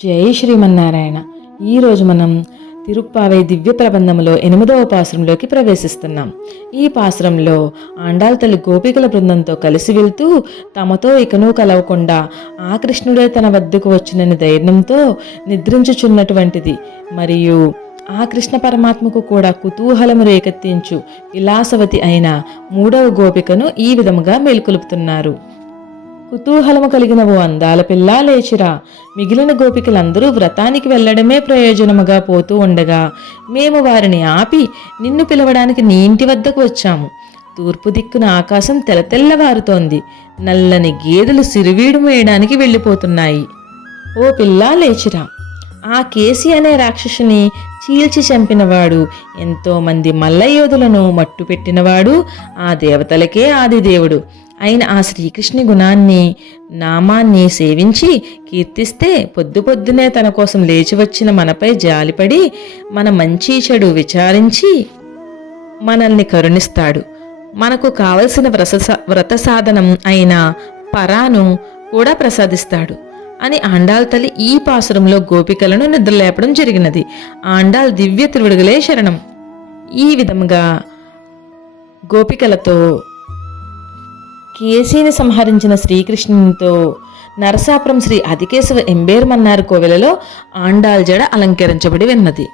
జై శ్రీమన్నారాయణ. ఈరోజు మనం తిరుప్పావై దివ్య ప్రబంధంలో 8వ పాసురంలోకి ప్రవేశిస్తున్నాం. ఈ పాసురంలో ఆండాళ్ తల్లి గోపికల బృందంతో కలిసి వెళ్తూ తమతో ఇకనూ కలవకుండా ఆ కృష్ణుడే తన వద్దకు వచ్చినని ధైర్యంతో నిద్రించుచున్నటువంటిది మరియు ఆ కృష్ణ పరమాత్మకు కూడా కుతూహలము రేకెత్తించు విలాసవతి అయిన 3వ గోపికను ఈ విధముగా మేల్కొలుపుతున్నారు. కుతూహలము కలిగిన ఓ అందాల పిల్ల లేచిరా, మిగిలిన గోపికలందరూ వ్రతానికి వెళ్లడమే ప్రయోజనముగా పోతూ ఉండగా మేము వారిని ఆపి నిన్ను పిలవడానికి నీ ఇంటి వద్దకు వచ్చాము. తూర్పు దిక్కున ఆకాశం తెల్లవారుతోంది. నల్లని గేదెలు సిరివీడు మేయడానికి వెళ్ళిపోతున్నాయి. ఓ పిల్లా లేచిరా, ఆ కేసి అనే రాక్షసుని చీల్చి చంపినవాడు, ఎంతోమంది మల్లయోధులను మట్టు పెట్టినవాడు, ఆ దేవతలకే ఆదిదేవుడు అయిన ఆ శ్రీకృష్ణుని గుణాన్ని నామాన్ని సేవించి కీర్తిస్తే పొద్దునే తన కోసం లేచి వచ్చిన మనపై జాలిపడి మన మంచి చెడు విచారించి మనల్ని కరుణిస్తాడు. మనకు కావలసిన వ్రత సాధనం అయిన పరాను కూడా ప్రసాదిస్తాడు అని ఆండాళ్ తల్లి ఈ పాసురంలో గోపికలను నిద్రలేపడం జరిగినది. ఆండాళ్ దివ్య తిరువడుగులే శరణం. ఈ విధముగా గోపికలతో కేసీని సంహరించిన శ్రీకృష్ణునితో నరసాపురం శ్రీ ఆదికేశవ ఎంబేర్మన్నారు కోవెలలో ఆండాళ్ జడ అలంకరించబడి ఉన్నది.